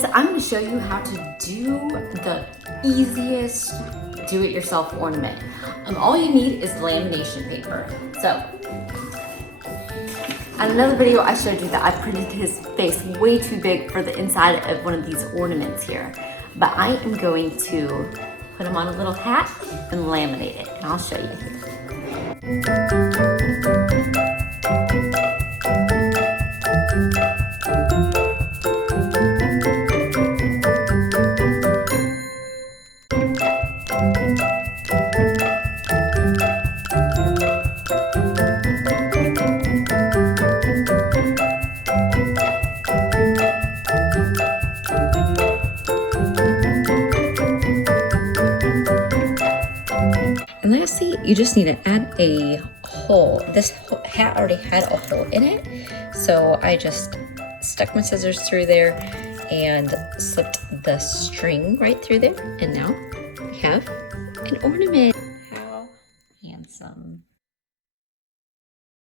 guys, I'm going to show you how to do the easiest do-it-yourself ornament. All you need is lamination paper. So, in another video I showed you that I printed his face way too big for the inside of one of these ornaments here. But I am going to put him on a little hat and laminate it, and I'll show you here. And lastly, you just need to add a hole. This hat already had a hole in it, so I just stuck my scissors through there and slipped the string right through there, and now we have an ornament. How handsome.